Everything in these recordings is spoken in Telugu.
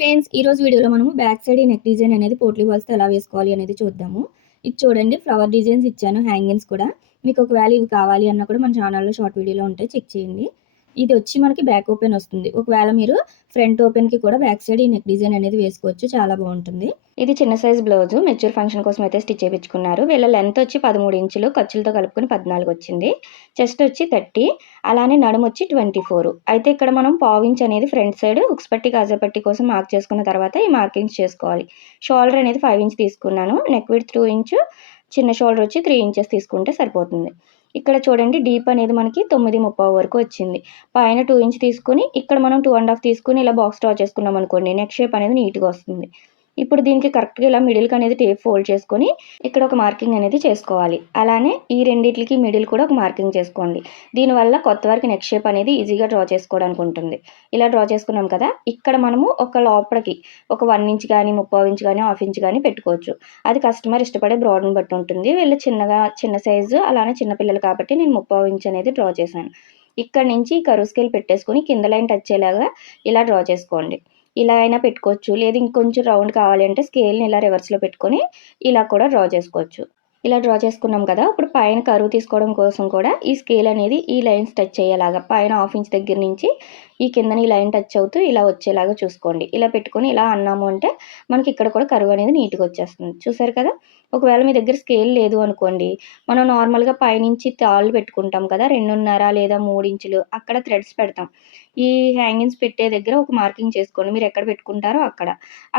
ఫ్రెండ్స్, ఈ రోజు వీడియోలో మనము బ్యాక్ సైడ్ ఈ నెక్ డిజైన్ అనేది పోట్లీ బాల్స్‌తో ఎలా వేసుకోవాలి అనేది చూద్దాము. ఇది చూడండి, ఫ్లవర్ డిజైన్స్ ఇచ్చాను, హ్యాంగింగ్స్ కూడా. మీకు ఒకవేళ ఇవి కావాలి అన్నా కూడా మన ఛానల్‌లో షార్ట్ వీడియోలో ఉంటాయి, చెక్ చేయండి. ఇది వచ్చి మనకి బ్యాక్ ఓపెన్ వస్తుంది. ఒకవేళ మీరు ఫ్రంట్ ఓపెన్‌కి కూడా బ్యాక్ సైడ్ ఈ నెక్ డిజైన్ అనేది వేసుకోవచ్చు, చాలా బాగుంటుంది. ఇది చిన్న సైజ్ బ్లౌజ్, మెచ్యూర్ ఫంక్షన్ కోసం అయితే స్టిచ్ చేయించుకున్నారు. వీళ్ళ లెంత్ వచ్చి 13 ఇంచులు, ఖర్చులతో కలుపుకొని 14 వచ్చింది. చెస్ట్ వచ్చి 30, అలానే నడుము వచ్చి 24. అయితే ఇక్కడ మనం పావించ్ అనేది ఫ్రంట్ సైడ్ హుక్స్ పట్టి కాజా పట్టి కోసం మార్క్ చేసుకున్న తర్వాత ఈ మార్కింగ్స్ చేసుకోవాలి. షోల్డర్ అనేది 5 ఇంచ్ తీసుకున్నాను, నెక్ విడ్త్ 2 ఇంచ్, చిన్న షోల్డర్ వచ్చి 3 ఇంచెస్ తీసుకుంటే సరిపోతుంది. ఇక్కడ చూడండి, డీప్ అనేది మనకి 9:30 వరకు వచ్చింది. పైన 2 ఇంచ్ తీసుకుని ఇక్కడ మనం 2.5 తీసుకుని ఇలా బాక్స్ డ్రా చేసుకున్నాం అనుకోండి, నెక్ షేప్ అనేది నీట్గా వస్తుంది. ఇప్పుడు దీనికి కరెక్ట్గా ఇలా మిడిల్కి అనేది టేప్ ఫోల్డ్ చేసుకొని ఇక్కడ ఒక మార్కింగ్ అనేది చేసుకోవాలి. అలానే ఈ రెండిట్లకి మిడిల్ కూడా ఒక మార్కింగ్ చేసుకోండి. దీనివల్ల కొత్త వారికి నెక్ షేప్ అనేది ఈజీగా డ్రా చేసుకోవడానికి ఉంటుంది. ఇలా డ్రా చేసుకున్నాం కదా, ఇక్కడ మనము ఒక లోపలికి ఒక 1 ఇంచ్ కానీ 30 ఇంచ్ కానీ 1/2 ఇంచ్ కానీ పెట్టుకోవచ్చు. అది కస్టమర్ ఇష్టపడే బ్రాడ్ని బట్టి ఉంటుంది. వీళ్ళు చిన్న సైజు, అలానే చిన్నపిల్లలు కాబట్టి నేను 30 ఇంచ్ అనేది డ్రా చేశాను. ఇక్కడ నుంచి కరువు స్కేల్ పెట్టేసుకొని కింద లైన్ టచ్ అయ్యేలాగా ఇలా డ్రా చేసుకోండి. ఇలా అయినా పెట్టుకోవచ్చు, లేదు ఇంకొంచెం రౌండ్ కావాలి అంటే స్కేల్ని ఇలా రివర్స్లో పెట్టుకొని ఇలా కూడా డ్రా చేసుకోవచ్చు. ఇలా డ్రా చేసుకున్నాం కదా, ఇప్పుడు పైన కరువు తీసుకోవడం కోసం కూడా ఈ స్కేల్ అనేది ఈ లైన్స్ టచ్ అయ్యేలాగా పైన 1/2 ఇంచ్ దగ్గర నుంచి ఈ కిందని లైన్ టచ్ అవుతూ ఇలా వచ్చేలాగా చూసుకోండి. ఇలా పెట్టుకొని ఇలా అన్నాము అంటే మనకి ఇక్కడ కూడా కరువు అనేది నీట్గా వచ్చేస్తుంది. చూసారు కదా. ఒకవేళ మీ దగ్గర స్కేల్ లేదు అనుకోండి, మనం నార్మల్గా పైనుంచి తాళ్ళు పెట్టుకుంటాం కదా, 2.5 లేదా 3 ఇంచులు అక్కడ థ్రెడ్స్ పెడతాం. ఈ హ్యాంగింగ్స్ పెట్టే దగ్గర ఒక మార్కింగ్ చేసుకోండి, మీరు ఎక్కడ పెట్టుకుంటారో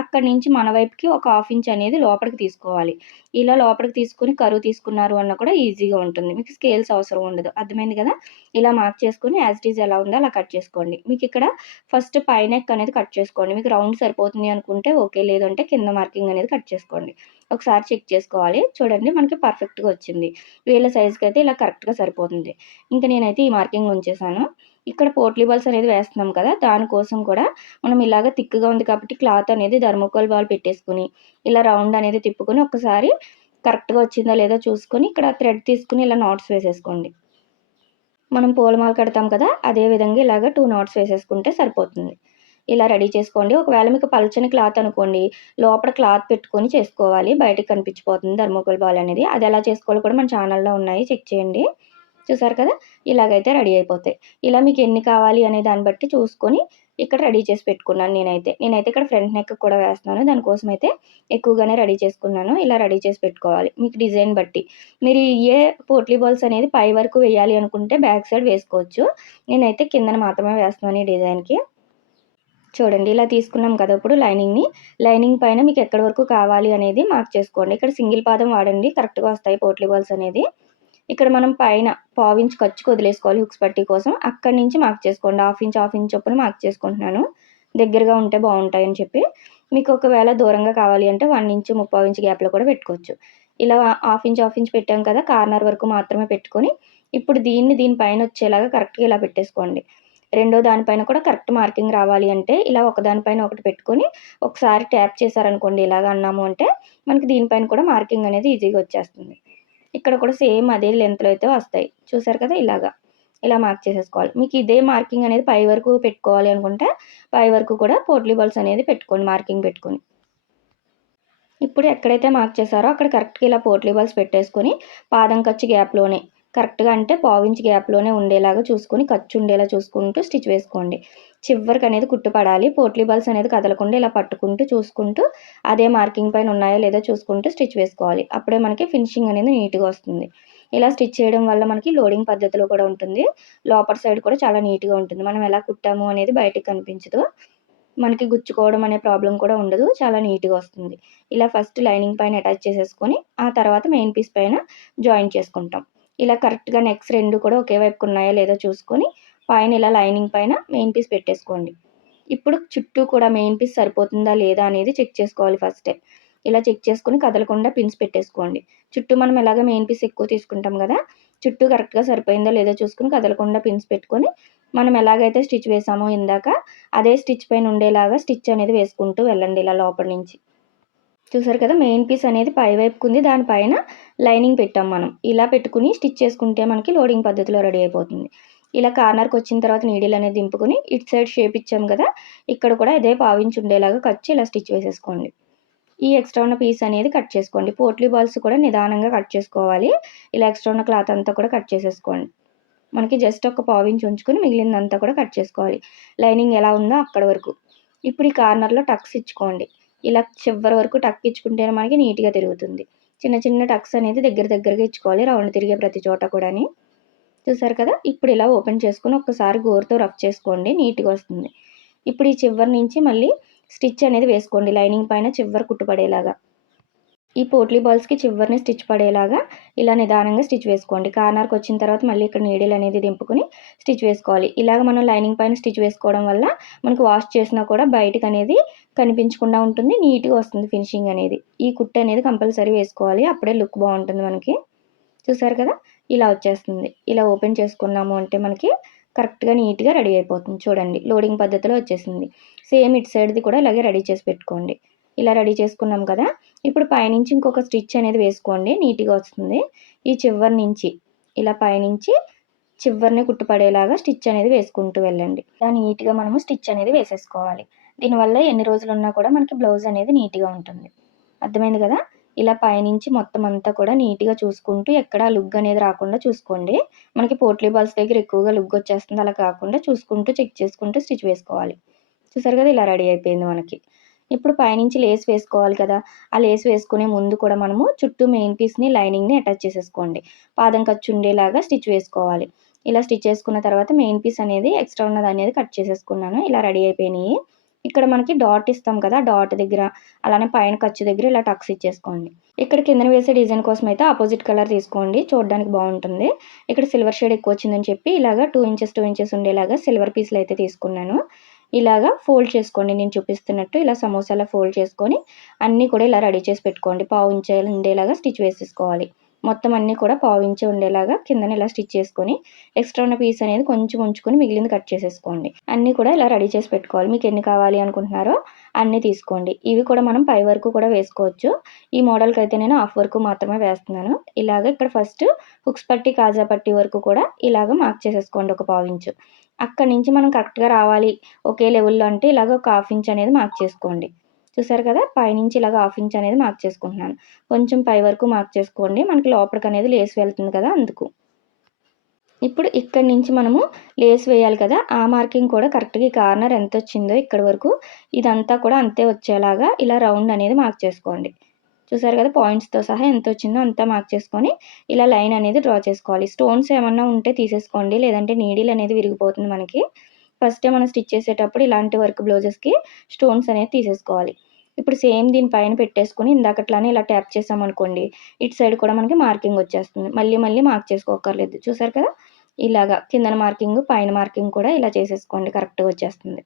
అక్కడ నుంచి మన వైపుకి ఒక 1/2 ఇంచ్ అనేది లోపలికి తీసుకోవాలి. ఇలా లోపలికి తీసుకుని కరువు తీసుకున్నారు అన్న కూడా ఈజీగా ఉంటుంది, మీకు స్కేల్స్ అవసరం ఉండదు. అర్థమైంది కదా. ఇలా మార్క్ చేసుకొని యాజ్ ఇట్ ఈజ్ ఎలా ఉందో అలా కట్ చేసుకోండి. మీకు ఇక్కడ ఫస్ట్ పై నెక్ అనేది కట్ చేసుకోండి. మీకు రౌండ్ సరిపోతుంది అనుకుంటే ఓకే, లేదంటే కింద మార్కింగ్ అనేది కట్ చేసుకోండి. ఒకసారి చెక్ చేసుకోవాలి. చూడండి, మనకి పర్ఫెక్ట్గా వచ్చింది. వీళ్ళ సైజుకి అయితే ఇలా కరెక్ట్గా సరిపోతుంది. ఇంకా నేనైతే ఈ మార్కింగ్ ఉంచేసాను. ఇక్కడ పోట్లీ బాల్స్ అనేది వేస్తున్నాం కదా, దానికోసం కూడా మనం ఇలాగ థిక్గా ఉంది కాబట్టి క్లాత్ అనేది థర్మోకోల్ బాల్ పెట్టేసుకుని ఇలా రౌండ్ అనేది తిప్పుకొని ఒకసారి కరెక్ట్గా వచ్చిందా లేదో చూసుకొని ఇక్కడ థ్రెడ్ తీసుకుని ఇలా నాట్స్ వేసేసుకోండి. మనం పూలమాల కడతాం కదా, అదే విధంగా ఇలాగ 2 నాట్స్ వేసేసుకుంటే సరిపోతుంది. ఇలా రెడీ చేసుకోండి. ఒకవేళ మీకు పల్చని క్లాత్ అనుకోండి, లోపల క్లాత్ పెట్టుకొని చేసుకోవాలి, బయటకు కనిపించిపోతుంది థర్మోకోల్ బాల్ అనేది. అది ఎలా చేసుకోవాలో కూడా మన ఛానల్లో ఉన్నాయి, చెక్ చేయండి. చూసారు కదా, ఇలాగైతే రెడీ అయిపోతాయి. ఇలా మీకు ఎన్ని కావాలి అనే దాన్ని బట్టి చూసుకొని ఇక్కడ రెడీ చేసి పెట్టుకున్నాను. నేనైతే ఇక్కడ ఫ్రంట్ నెక్ కూడా వేస్తున్నాను, దానికోసం అయితే ఎక్కువగానే రెడీ చేసుకున్నాను. ఇలా రెడీ చేసి పెట్టుకోవాలి మీకు డిజైన్ బట్టి. మీరు ఏ పోట్లీ బాల్స్ అనేది పై వరకు వేయాలి అనుకుంటే బ్యాక్ సైడ్ వేసుకోవచ్చు. నేనైతే కిందన మాత్రమే వేస్తున్నాను ఈ డిజైన్కి. చూడండి, ఇలా తీసుకున్నాం కదా, ఇప్పుడు లైనింగ్ పైన మీకు ఎక్కడి వరకు కావాలి అనేది మార్క్ చేసుకోండి. ఇక్కడ సింగిల్ పాదం వాడండి, కరెక్ట్గా వస్తాయి పోట్లీ బాల్స్ అనేది. ఇక్కడ మనం పైన 1/2 ఇంచ్ ఖర్చుకు వదిలేసుకోవాలి హుక్స్ పట్టీ కోసం. అక్కడి నుంచి మార్క్ చేసుకోండి. 1/2 ఇంచ్ చొప్పున మార్క్ చేసుకుంటున్నాను, దగ్గరగా ఉంటే బాగుంటాయని చెప్పి. మీకు ఒకవేళ దూరంగా కావాలి అంటే 1 ఇంచ్ 30 ఇంచ్ గ్యాప్లో కూడా పెట్టుకోవచ్చు. ఇలా 1/2 ఇంచ్ పెట్టాం కదా, కార్నర్ వరకు మాత్రమే పెట్టుకొని ఇప్పుడు దీనిపైన వచ్చేలాగా కరెక్ట్గా ఇలా పెట్టేసుకోండి. రెండో దానిపైన కూడా కరెక్ట్ మార్కింగ్ రావాలి అంటే ఇలా ఒకదానిపైన ఒకటి పెట్టుకొని ఒకసారి ట్యాప్ చేశారనుకోండి, ఇలాగ అన్నాము అంటే మనకి దీనిపైన కూడా మార్కింగ్ అనేది ఈజీగా వచ్చేస్తుంది. ఇక్కడ కూడా సేమ్ అదే లెంత్లో అయితే వస్తాయి. చూసారు కదా, ఇలా మార్క్ చేసేసుకోవాలి. మీకు ఇదే మార్కింగ్ అనేది పై వరకు పెట్టుకోవాలి అనుకుంటే పై వరకు కూడా పోట్లీ బాల్స్ అనేది పెట్టుకోండి, మార్కింగ్ పెట్టుకొని. ఇప్పుడు ఎక్కడైతే మార్క్ చేశారో అక్కడ కరెక్ట్గా ఇలా పోట్లీ బాల్స్ పెట్టేసుకొని పాదం ఖర్చు గ్యాప్లోనే కరెక్ట్గా అంటే 1/2 ఇంచ్ గ్యాప్లోనే ఉండేలాగా చూసుకొని, ఖర్చు ఉండేలా చూసుకుంటూ స్టిచ్ వేసుకోండి. చివరికి అనేది కుట్టు పడాలి. పోట్లీ బాల్స్ అనేది కదలకుండా ఇలా పట్టుకుంటూ చూసుకుంటూ అదే మార్కింగ్ పైన ఉన్నాయో లేదో చూసుకుంటూ స్టిచ్ వేసుకోవాలి. అప్పుడే మనకి ఫినిషింగ్ అనేది నీట్గా వస్తుంది. ఇలా స్టిచ్ చేయడం వల్ల మనకి లోడింగ్ పద్ధతిలో కూడా ఉంటుంది, లోపల సైడ్ కూడా చాలా నీట్గా ఉంటుంది. మనం ఎలా కుట్టాము అనేది బయటకు కనిపించదు, మనకి గుచ్చుకోవడం అనే ప్రాబ్లం కూడా ఉండదు, చాలా నీట్గా వస్తుంది. ఇలా ఫస్ట్ లైనింగ్ పైన అటాచ్ చేసేసుకొని ఆ తర్వాత మెయిన్ పీస్ పైన జాయిన్ చేసుకుంటాం. ఇలా కరెక్ట్గా నెక్స్ రెండు కూడా ఒకే వైపుకు ఉన్నాయో లేదో చూసుకొని పైన ఇలా లైనింగ్ పైన మెయిన్ పీస్ పెట్టేసుకోండి. ఇప్పుడు చుట్టూ కూడా మెయిన్ పీస్ సరిపోతుందా లేదా అనేది చెక్ చేసుకోవాలి ఫస్టే. ఇలా చెక్ చేసుకొని కదలకుండా పిన్స్ పెట్టేసుకోండి. చుట్టూ మనం ఎలాగ మెయిన్ పీస్ ఎక్కువ తీసుకుంటాం కదా, చుట్టూ కరెక్ట్గా సరిపోయిందో లేదో చూసుకుని కదలకుండా పిన్స్ పెట్టుకొని మనం ఎలాగైతే స్టిచ్ వేసామో ఇందాక అదే స్టిచ్ పైన ఉండేలాగా స్టిచ్ అనేది వేసుకుంటూ వెళ్ళండి ఇలా లోపల నుంచి. చూసారు కదా, మెయిన్ పీస్ అనేది పై వైపుకు ఉంది, దానిపైన లైనింగ్ పెట్టాం మనం. ఇలా పెట్టుకుని స్టిచ్ చేసుకుంటే మనకి లోడింగ్ పద్ధతిలో రెడీ అయిపోతుంది. ఇలా కార్నర్కి వచ్చిన తర్వాత నీడిల్ అనేది దింపుకొని ఇటు సైడ్ షేప్ ఇచ్చాం కదా, ఇక్కడ కూడా అదే పావించి ఉండేలాగా కట్ ఇలా స్టిచ్ వేసేసుకోండి. ఈ ఎక్స్ట్రా ఉన్న పీస్ అనేది కట్ చేసుకోండి. పోట్లీ బాల్స్ కూడా నిదానంగా కట్ చేసుకోవాలి. ఇలా ఎక్స్ట్రా ఉన్న క్లాత్ అంతా కూడా కట్ చేసేసుకోండి. మనకి జస్ట్ ఒక పావించి ఉంచుకొని మిగిలిందంతా కూడా కట్ చేసుకోవాలి. లైనింగ్ ఎలా ఉందో అక్కడ వరకు. ఇప్పుడు ఈ కార్నర్లో టక్స్ ఇచ్చుకోండి. ఇలా చివరి వరకు టక్ ఇచ్చుకుంటేనే మనకి నీట్గా తిరుగుతుంది. చిన్న చిన్న టక్స్ అనేది దగ్గరగా ఇచ్చుకోవాలి, రౌండ్ తిరిగే ప్రతి చోట కూడాని. చూసారు కదా, ఇప్పుడు ఇలా ఓపెన్ చేసుకొని ఒక్కసారి గోరుతో రఫ్ చేసుకోండి, నీట్గా వస్తుంది. ఇప్పుడు ఈ చివరి నుంచి మళ్ళీ స్టిచ్ అనేది వేసుకోండి, లైనింగ్ పైన చివరి కుట్టు పడేలాగా. ఈ పోట్లీ బాల్స్కి చివరిని స్టిచ్ పడేలాగా ఇలా నిదానంగా స్టిచ్ వేసుకోండి. కార్నర్కి వచ్చిన తర్వాత మళ్ళీ ఇక్కడ నీడిల్ అనేది దింపుకొని స్టిచ్ వేసుకోవాలి. ఇలాగ మనం లైనింగ్ పైన స్టిచ్ వేసుకోవడం వల్ల మనకు వాష్ చేసినా కూడా బయటకు అనేది కనిపించకుండా ఉంటుంది, నీట్గా వస్తుంది ఫినిషింగ్ అనేది. ఈ కుట్టు అనేది కంపల్సరీ వేసుకోవాలి, అప్పుడే లుక్ బాగుంటుంది మనకి. చూసారు కదా, ఇలా వచ్చేస్తుంది. ఇలా ఓపెన్ చేసుకున్నాము అంటే మనకి కరెక్ట్గా నీట్గా రెడీ అయిపోతుంది. చూడండి, లోడింగ్ పద్ధతిలో వచ్చేసింది. సేమ్ ఇటు సైడ్ది కూడా ఇలాగే రెడీ చేసి పెట్టుకోండి. ఇలా రెడీ చేసుకున్నాం కదా, ఇప్పుడు పైనుంచి ఇంకొక స్టిచ్ అనేది వేసుకోండి, నీట్గా వస్తుంది. ఈ చివరి నుంచి ఇలా పైనుంచి చివరిని కుట్టుపడేలాగా స్టిచ్ అనేది వేసుకుంటూ వెళ్ళండి. ఇలా నీట్గా మనము స్టిచ్ అనేది వేసేసుకోవాలి. దీనివల్ల ఎన్ని రోజులు ఉన్నా కూడా మనకి బ్లౌజ్ అనేది నీట్గా ఉంటుంది. అర్థమైంది కదా. ఇలా పైనుంచి మొత్తం అంతా కూడా నీట్గా చూసుకుంటూ ఎక్కడ లుగ్ అనేది రాకుండా చూసుకోండి. మనకి పోట్లీ బాల్స్ దగ్గర ఎక్కువగా లుగ్ వచ్చేస్తుంది, అలా కాకుండా చూసుకుంటూ చెక్ చేసుకుంటూ స్టిచ్ వేసుకోవాలి. చూసారు కదా, ఇలా రెడీ అయిపోయింది మనకి. ఇప్పుడు పైనుంచి లేస్ వేసుకోవాలి కదా, ఆ లేస్ వేసుకునే ముందు కూడా మనము చుట్టూ మెయిన్ పీస్ని లైనింగ్ని అటాచ్ చేసేసుకోండి. పాదం ఖర్చు ఉండేలాగా స్టిచ్ వేసుకోవాలి. ఇలా స్టిచ్ చేసుకున్న తర్వాత మెయిన్ పీస్ అనేది ఎక్స్ట్రా ఉన్నది అనేది కట్ చేసేసుకున్నాను. ఇలా రెడీ అయిపోయినాయి. ఇక్కడ మనకి డాట్ ఇస్తాం కదా, డాట్ దగ్గర అలానే పైన ఖర్చు దగ్గర ఇలా టక్స్ ఇచ్చేసుకోండి. ఇక్కడ కిందన వేసే డిజైన్ కోసం అయితే ఆపోజిట్ కలర్ తీసుకోండి, చూడడానికి బాగుంటుంది. ఇక్కడ సిల్వర్ షేడ్ ఎక్కువ వచ్చిందని చెప్పి ఇలాగా 2 ఇంచెస్ 2 ఇంచెస్ ఉండేలాగా సిల్వర్ పీస్లు అయితే తీసుకున్నాను. ఇలాగా ఫోల్డ్ చేసుకోండి, నేను చూపిస్తున్నట్టు ఇలా సమోసాలా ఫోల్డ్ చేసుకొని అన్నీ కూడా ఇలా రెడీ చేసి పెట్టుకోండి. పావు ఇంచ్ ఉండేలాగా స్టిచ్ వేసేసుకోవాలి. మొత్తం అన్నీ కూడా పావు ఇంచ్ ఉండేలాగా కిందన ఇలా స్టిచ్ చేసుకొని ఎక్స్ట్రా ఉన్న పీస్ అనేది కొంచెం ఉంచుకొని మిగిలింది కట్ చేసేసుకోండి. అన్నీ కూడా ఇలా రెడీ చేసి పెట్టుకోవాలి. మీకు ఎన్ని కావాలి అనుకుంటున్నారో అన్నీ తీసుకోండి. ఇవి కూడా మనం పై వరకు కూడా వేసుకోవచ్చు. ఈ మోడల్కి అయితే నేను హాఫ్ వరకు మాత్రమే వేస్తున్నాను. ఇలాగ ఇక్కడ ఫస్ట్ హుక్స్ పట్టి కాజా పట్టి వరకు కూడా ఇలాగ మార్క్ చేసేసుకోండి, ఒక పావు ఇంచు. అక్కడి నుంచి మనం కరెక్ట్గా రావాలి ఒకే లెవెల్లో అంటే ఇలాగ ఒక హాఫ్ ఇంచ్ అనేది మార్క్ చేసుకోండి. చూసారు కదా, పైనుంచి ఇలాగ హాఫ్ ఇంచ్ అనేది మార్క్ చేసుకుంటున్నాను. కొంచెం పై వరకు మార్క్ చేసుకోండి, మనకి లోపలికి అనేది లేస్ వెళ్తుంది కదా, అందుకు. ఇప్పుడు ఇక్కడి నుంచి మనము లేస్ వేయాలి కదా, ఆ మార్కింగ్ కూడా కరెక్ట్గా ఈ కార్నర్ ఎంత వచ్చిందో ఇక్కడ వరకు ఇదంతా కూడా అంతే వచ్చేలాగా ఇలా రౌండ్ అనేది మార్క్ చేసుకోండి. చూసారు కదా, పాయింట్స్తో సహా ఎంత వచ్చిందో అంతా మార్క్ చేసుకొని ఇలా లైన్ అనేది డ్రా చేసుకోవాలి. స్టోన్స్ ఏమన్నా ఉంటే తీసేసుకోండి, లేదంటే నీడిల్ అనేది విరిగిపోతుంది మనకి. ఫస్టే మనం స్టిచ్ చేసేటప్పుడు ఇలాంటి వర్క్ బ్లౌజెస్కి స్టోన్స్ అనేది తీసేసుకోవాలి. ఇప్పుడు సేమ్ దీనిపైన పెట్టేసుకొని ఇందాకట్లానే ఇలా ట్యాప్ చేసామనుకోండి, ఇటు సైడ్ కూడా మనకి మార్కింగ్ వచ్చేస్తుంది. మళ్ళీ మార్క్ చేసుకోకర్లేదు. చూసారు కదా, ఇలాగా కిందన మార్కింగ్ పైన మార్కింగ్ కూడా ఇలా చేసేసుకోండి, కరెక్ట్గా వచ్చేస్తుంది.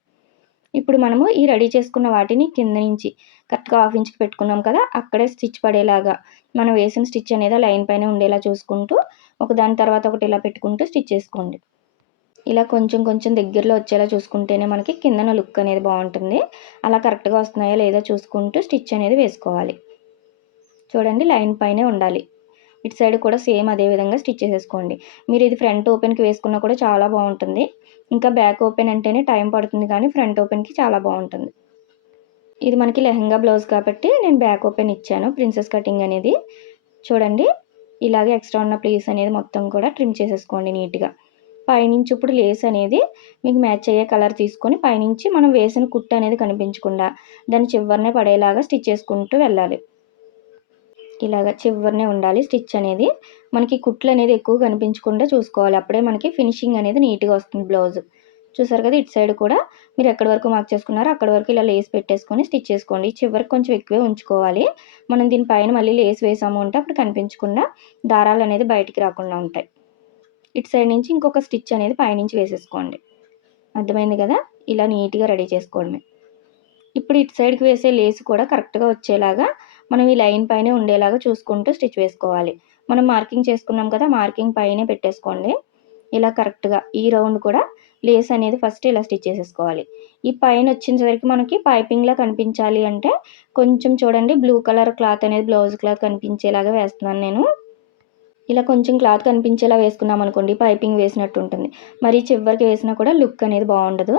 ఇప్పుడు మనము ఈ రెడీ చేసుకున్న వాటిని కింద నుంచి కరెక్ట్గా హాఫ్ ఇంచ్కి పెట్టుకున్నాం కదా, అక్కడే స్టిచ్ పడేలాగా మనం వేసిన స్టిచ్ అనేది లైన్ పైన ఉండేలా చూసుకుంటూ ఒకదాని తర్వాత ఒకటి ఇలా పెట్టుకుంటూ స్టిచ్ చేసుకోండి. ఇలా కొంచెం దగ్గరలో వచ్చేలా చూసుకుంటేనే మనకి కిందన లుక్ అనేది బాగుంటుంది. అలా కరెక్ట్గా వస్తున్నాయో లేదో చూసుకుంటూ స్టిచ్ అనేది వేసుకోవాలి. చూడండి, లైన్ పైనే ఉండాలి. ఇటు సైడ్ కూడా సేమ్ అదే విధంగా స్టిచ్ చేసేసుకోండి. మీరు ఇది ఫ్రంట్ ఓపెన్కి వేసుకున్నా కూడా చాలా బాగుంటుంది. ఇంకా బ్యాక్ ఓపెన్ అంటేనే టైం పడుతుంది, కానీ ఫ్రంట్ ఓపెన్కి చాలా బాగుంటుంది. ఇది మనకి లెహంగా బ్లౌజ్ కాబట్టి నేను బ్యాక్ ఓపెన్ ఇచ్చాను, ప్రిన్సెస్ కటింగ్ అనేది. చూడండి, ఇలాగే ఎక్స్ట్రా ఉన్న ప్లీస్ అనేది మొత్తం కూడా ట్రిమ్ చేసేసుకోండి నీట్గా. పైనుంచి ఇప్పుడు లేస్ అనేది మీకు మ్యాచ్ అయ్యే కలర్ తీసుకొని పైనుంచి మనం వేసిన కుట్టు అనేది కనిపించకుండా దాని చివరినే పడేలాగా స్టిచ్ చేసుకుంటూ వెళ్ళాలి. ఇలాగ చివరినే ఉండాలి స్టిచ్ అనేది. మనకి కుట్లు అనేది ఎక్కువ కనిపించకుండా చూసుకోవాలి, అప్పుడే మనకి ఫినిషింగ్ అనేది నీట్గా వస్తుంది బ్లౌజ్. చూసారు కదా, ఇటు సైడ్ కూడా మీరు ఎక్కడి వరకు మార్క్ చేసుకున్నారో అక్కడి వరకు ఇలా లేస్ పెట్టేసుకొని స్టిచ్ చేసుకోండి. చివరికి కొంచెం ఎక్కువే ఉంచుకోవాలి. మనం దీనిపైన మళ్ళీ లేస్ వేసాము అంటే అప్పుడు కనిపించకుండా దారాలు అనేది బయటికి రాకుండా ఉంటాయి. ఇటు సైడ్ నుంచి ఇంకొక స్టిచ్ అనేది పైనుంచి వేసేసుకోండి. అర్థమైంది కదా, ఇలా నీట్గా రెడీ చేసుకోవడమే. ఇప్పుడు ఇటు సైడ్కి వేసే లేస్ కూడా కరెక్ట్గా వచ్చేలాగా మనం ఈ లైన్ పైనే ఉండేలాగా చూసుకుంటూ స్టిచ్ వేసుకోవాలి. మనం మార్కింగ్ చేసుకున్నాం కదా, మార్కింగ్ పైనే పెట్టేసుకోండి. ఇలా కరెక్ట్గా ఈ రౌండ్ కూడా లేస్ అనేది ఫస్ట్ ఇలా స్టిచ్ చేసేసుకోవాలి. ఈ పైన వచ్చేసరికి మనకి పైపింగ్లా కనిపించాలి అంటే కొంచెం చూడండి, బ్లూ కలర్ క్లాత్ అనేది బ్లౌజ్ క్లాత్ కనిపించేలాగా వేస్తున్నాను నేను. ఇలా కొంచెం క్లాత్ కనిపించేలా వేసుకున్నాం అనుకోండి, పైపింగ్ వేసినట్టు ఉంటుంది. మరి చివరికి వేసినా కూడా లుక్ అనేది బాగుండదు.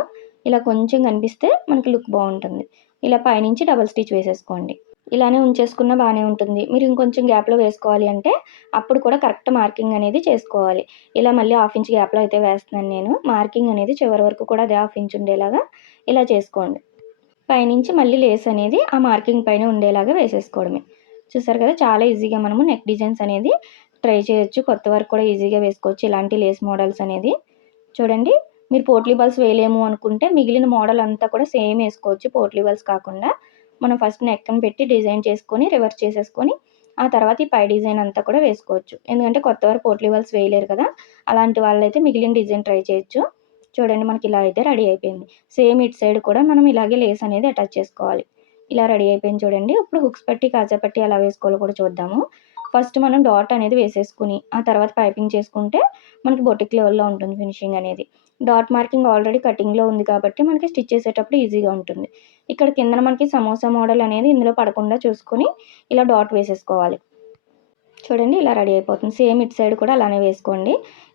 ఇలా కొంచెం కనిపిస్తే మనకి లుక్ బాగుంటుంది. ఇలా పైనుంచి డబల్ స్టిచ్ వేసేసుకోండి. ఇలానే ఉంచేసుకున్న బాగానే ఉంటుంది. మీరు ఇంకొంచెం గ్యాప్లో వేసుకోవాలి అంటే అప్పుడు కూడా కరెక్ట్ మార్కింగ్ అనేది చేసుకోవాలి. ఇలా మళ్ళీ హాఫ్ ఇంచ్ గ్యాప్లో అయితే వేస్తున్నాను నేను. మార్కింగ్ అనేది చివరి వరకు కూడా అదే హాఫ్ ఇంచ్ ఉండేలాగా ఇలా చేసుకోండి. పైనుంచి మళ్ళీ లేస్ అనేది ఆ మార్కింగ్ పైన ఉండేలాగా వేసేసుకోవడమే. చూసారు కదా, చాలా ఈజీగా మనము నెక్ డిజైన్స్ అనేది ట్రై చేయొచ్చు. కొత్త వరకు కూడా ఈజీగా వేసుకోవచ్చు ఇలాంటి లేస్ మోడల్స్ అనేది. చూడండి, మీరు పోట్లీ బాల్స్ వేయలేము అనుకుంటే మిగిలిన మోడల్ అంతా కూడా సేమ్ వేసుకోవచ్చు. పోట్లీ బాల్స్ కాకుండా మనం ఫస్ట్ నెక్ని పెట్టి డిజైన్ చేసుకొని రివర్స్ చేసేసుకొని ఆ తర్వాత ఈ పై డిజైన్ అంతా కూడా వేసుకోవచ్చు. ఎందుకంటే కొత్త వారు పోట్లీ బాల్స్ వేయలేరు కదా, అలాంటి వాళ్ళైతే మిగిలిన డిజైన్ ట్రై చేయొచ్చు. చూడండి, మనకి ఇలా అయితే రెడీ అయిపోయింది. సేమ్ ఇటు సైడ్ కూడా మనం ఇలాగే లేస్ అనేది అటాచ్ చేసుకోవాలి. ఇలా రెడీ అయిపోయింది చూడండి. ఇప్పుడు హుక్స్ పట్టి కాజా పట్టి ఎలా వేసుకోవాలో కూడా చూద్దాము. ఫస్ట్ మనం డాట్ అనేది వేసేసుకుని ఆ తర్వాత పైపింగ్ చేసుకుంటే మనకి బొటిక్ లెవెల్లో ఉంటుంది ఫినిషింగ్ అనేది. డాట్ మార్కింగ్ ఆల్రెడీ కటింగ్లో ఉంది కాబట్టి మనకి స్టిచ్ చేసేటప్పుడు ఈజీగా ఉంటుంది. ఇక్కడ కిందన మనకి సమోసా మోడల్ అనేది ఇందులో పడకుండా చూసుకొని ఇలా డాట్ వేసేసుకోవాలి. చూడండి, ఇలా రెడీ అయిపోతుంది. సేమ్ ఇటు సైడ్ కూడా అలానే వేసుకోండి.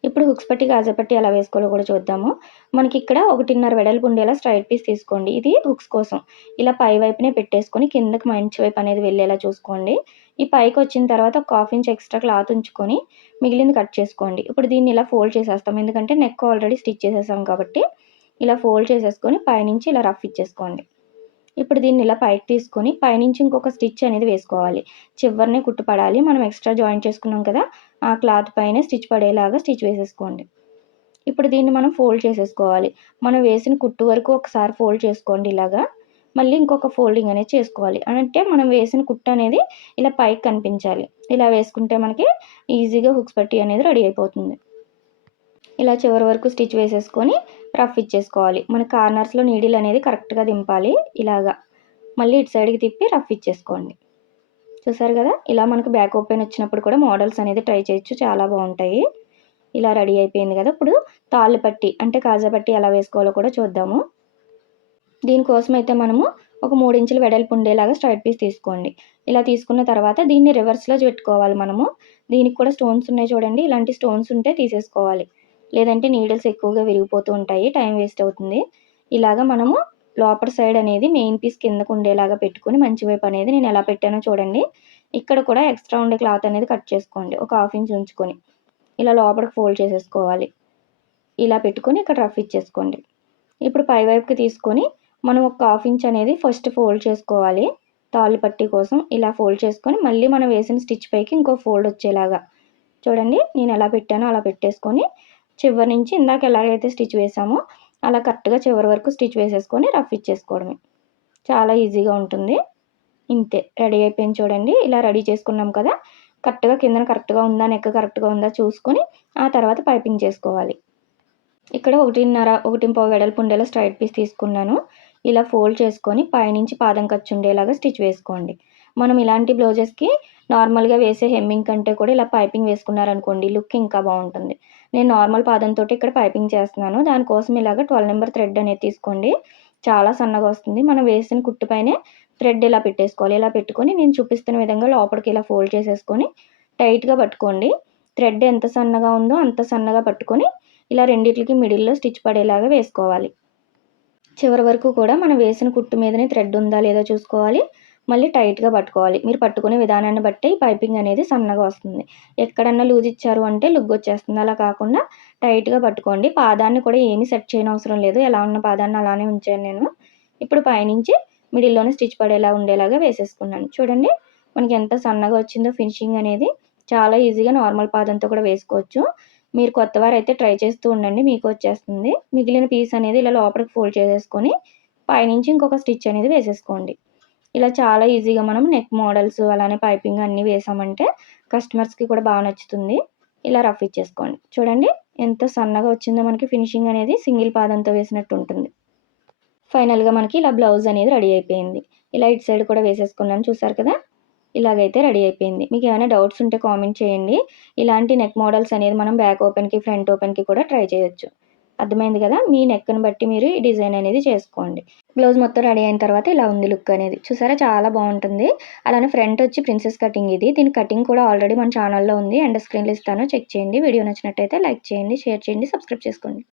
ఇప్పుడు హుక్స్ పట్టి కాజా పట్టి ఎలా వేసుకోవాలో కూడా చూద్దాము. మనకి ఇక్కడ 1.5 వెడల్పు ఉండేలా స్ట్రైట్ పీస్ తీసుకోండి. ఇది హుక్స్ కోసం. ఇలా పై వైపునే పెట్టేసుకొని కిందకి మంచి వైపు అనేది వెళ్ళేలా చూసుకోండి. ఈ పైకి వచ్చిన తర్వాత ఒక హాఫ్ ఇంచ్ ఎక్స్ట్రా క్లాత్ ఉంచుకొని మిగిలింది కట్ చేసుకోండి. ఇప్పుడు దీన్ని ఇలా ఫోల్డ్ చేసేస్తాం, ఎందుకంటే నెక్ ఆల్రెడీ స్టిచ్ చేసేసాం కాబట్టి. ఇలా ఫోల్డ్ చేసేసుకొని పైనుంచి ఇలా రఫ్ ఇచ్చేసుకోండి. ఇప్పుడు దీన్ని ఇలా పైకి తీసుకొని పైనుంచి ఇంకొక స్టిచ్ అనేది వేసుకోవాలి. చివరినే కుట్టు పడాలి. మనం ఎక్స్ట్రా జాయిన్ చేసుకున్నాం కదా, ఆ క్లాత్ పైన స్టిచ్ పడేలాగా స్టిచ్ వేసేసుకోండి. ఇప్పుడు దీన్ని మనం ఫోల్డ్ చేసేసుకోవాలి. మనం వేసిన కుట్టు వరకు ఒకసారి ఫోల్డ్ చేసుకోండి ఇలాగా. మళ్ళీ ఇంకొక ఫోల్డింగ్ అనేది చేసుకోవాలి. అంటే మనం వేసిన కుట్టు అనేది ఇలా పైకి కనిపించాలి. ఇలా వేసుకుంటే మనకి ఈజీగా హుక్స్ పట్టి అనేది రెడీ అయిపోతుంది. ఇలా చివరి వరకు స్టిచ్ వేసేసుకొని రఫ్ ఇచ్చేసుకోవాలి. మన కార్నర్స్లో నీడిల్ అనేది కరెక్ట్గా దింపాలి. ఇలాగా మళ్ళీ ఇటు సైడ్కి తిప్పి రఫ్ ఇచ్చేసుకోండి. చూసారు కదా, ఇలా మనకు బ్యాక్ ఓపెన్ వచ్చినప్పుడు కూడా మోడల్స్ అనేది ట్రై చేయొచ్చు, చాలా బాగుంటాయి. ఇలా రెడీ అయిపోయింది కదా. ఇప్పుడు తాళ్ళు పట్టి అంటే కాజా పట్టి ఎలా వేసుకోవాలో కూడా చూద్దాము. దీనికోసం అయితే మనము ఒక 3 ఇంచుల వెడల్పు ఉండేలాగా స్ట్రైట్ పీస్ తీసుకోండి. ఇలా తీసుకున్న తర్వాత దీన్ని రివర్స్లో పెట్టుకోవాలి మనము. దీనికి కూడా స్టోన్స్ ఉన్నాయి చూడండి, ఇలాంటి స్టోన్స్ ఉంటే తీసేసుకోవాలి. లేదంటే నీడిల్స్ ఎక్కువగా విరిగిపోతూ ఉంటాయి, టైం వేస్ట్ అవుతుంది. ఇలాగా మనము లోపల సైడ్ అనేది మెయిన్ పీస్ కిందకు ఉండేలాగా పెట్టుకొని మంచి వైపు అనేది నేను ఎలా పెట్టానో చూడండి. ఇక్కడ కూడా ఎక్స్ట్రా ఉండే క్లాత్ అనేది కట్ చేసుకోండి. ఒక హాఫ్ ఇంచ్ ఉంచుకొని ఇలా లోపలికి ఫోల్డ్ చేసేసుకోవాలి. ఇలా పెట్టుకొని ఇక్కడ రఫ్ ఇచ్చేసుకోండి. ఇప్పుడు పై వైపుకి తీసుకొని మనం ఒక హాఫ్ ఇంచ్ అనేది ఫస్ట్ ఫోల్డ్ చేసుకోవాలి. తాళ్ళు పట్టి కోసం ఇలా ఫోల్డ్ చేసుకొని మళ్ళీ మనం వేసిన స్టిచ్ పైకి ఇంకో ఫోల్డ్ వచ్చేలాగా చూడండి. నేను ఎలా పెట్టానో అలా పెట్టేసుకొని చివరి నుంచి ఇందాక ఎలాగైతే స్టిచ్ వేసామో అలా కరెక్ట్గా చివరి వరకు స్టిచ్ వేసేసుకొని రఫ్ ఇచ్చేసుకోవడమే. చాలా ఈజీగా ఉంటుంది. ఇంతే, రెడీ అయిపోయింది చూడండి. ఇలా రెడీ చేసుకున్నాం కదా, కరెక్ట్గా కిందన కరెక్ట్గా ఉందా, నెక్ కరెక్ట్గా ఉందా చూసుకొని ఆ తర్వాత పైపింగ్ చేసుకోవాలి. ఇక్కడ 1.5 వెడల్పు ఉండేలా స్ట్రైట్ పీస్ తీసుకున్నాను. ఇలా ఫోల్డ్ చేసుకొని పైనుంచి పాదం ఖర్చు ఉండేలాగా స్టిచ్ వేసుకోండి. మనం ఇలాంటి బ్లౌజెస్కి నార్మల్గా వేసే హెమ్మింగ్ కంటే కూడా ఇలా పైపింగ్ వేసుకున్నారనుకోండి లుక్ ఇంకా బాగుంటుంది. నేను నార్మల్ పాదంతో ఇక్కడ పైపింగ్ చేస్తున్నాను. దానికోసం ఇలాగ 12 నెంబర్ థ్రెడ్ అనేది తీసుకోండి. చాలా సన్నగా వస్తుంది. మనం వేసిన కుట్టు పైనే థ్రెడ్ ఇలా పెట్టేసుకోవాలి. ఇలా పెట్టుకొని నేను చూపిస్తున్న విధంగా లోపలికి ఇలా ఫోల్డ్ చేసేసుకొని టైట్గా పట్టుకోండి. థ్రెడ్ ఎంత సన్నగా ఉందో అంత సన్నగా పట్టుకొని ఇలా రెండిట్లకి మిడిల్లో స్టిచ్ పడేలాగా వేసుకోవాలి. చివరి వరకు కూడా మనం వేసిన కుట్టు మీదనే థ్రెడ్ ఉందా లేదా చూసుకోవాలి. మళ్ళీ టైట్గా పట్టుకోవాలి. మీరు పట్టుకునే విధానాన్ని బట్టి పైపింగ్ అనేది సన్నగా వస్తుంది. ఎక్కడన్నా లూజ్ ఇచ్చారు అంటే లుగ్ వచ్చేస్తుంది. అలా కాకుండా టైట్గా పట్టుకోండి. పాదాన్ని కూడా ఏమీ సెట్ చేయని అవసరం లేదు. ఎలా ఉన్న పాదాన్ని అలానే ఉంచాను నేను. ఇప్పుడు పైనుంచి మిడిల్లోనే స్టిచ్ పడేలా ఉండేలాగా వేసేసుకున్నాను. చూడండి, మనకి ఎంత సన్నగా వచ్చిందో ఫినిషింగ్ అనేది. చాలా ఈజీగా నార్మల్ పాదంతో కూడా వేసుకోవచ్చు. మీరు కొత్తవారు అయితే ట్రై చేస్తూ ఉండండి, మీకు వచ్చేస్తుంది. మిగిలిన పీస్ అనేది ఇలా లోపలికి ఫోల్డ్ చేసేసుకొని పైనుంచి ఇంకొక స్టిచ్ అనేది వేసేసుకోండి. ఇలా చాలా ఈజీగా మనం నెక్ మోడల్స్ అలానే పైపింగ్ అన్నీ వేసామంటే కస్టమర్స్కి కూడా బాగా నచ్చుతుంది. ఇలా రఫ్ ఇచ్చేసుకోండి. చూడండి ఎంత సన్నగా వచ్చిందో మనకి ఫినిషింగ్ అనేది సింగిల్ పాదంతో వేసినట్టు ఉంటుంది. ఫైనల్గా మనకి ఇలా బ్లౌజ్ అనేది రెడీ అయిపోయింది. ఇలా ఇటు సైడ్ కూడా వేసేసుకున్నాను, చూసారు కదా. ఇలాగైతే రెడీ అయిపోయింది. మీకు ఏమైనా డౌట్స్ ఉంటే కామెంట్ చేయండి. ఇలాంటి నెక్ మోడల్స్ అనేది మనం బ్యాక్ ఓపెన్కి ఫ్రంట్ ఓపెన్కి కూడా ట్రై చేయొచ్చు. అర్థమైంది కదా. మీ నెక్ని బట్టి మీరు ఈ డిజైన్ అనేది చేసుకోండి. బ్లౌజ్ మొత్తం రెడీ అయిన తర్వాత ఇలా ఉంది లుక్ అనేది. చూసారా చాలా బాగుంటుంది. అలానే ఫ్రంట్ వచ్చి ప్రిన్సెస్ కటింగ్ ఇది. దీని కటింగ్ కూడా ఆల్రెడీ మన ఛానల్లో ఉంది. అండ్ స్క్రీన్లో ఇస్తాను, చెక్ చేయండి. వీడియో నచ్చినట్టయితే లైక్ చేయండి, షేర్ చేయండి, సబ్స్క్రైబ్ చేసుకోండి.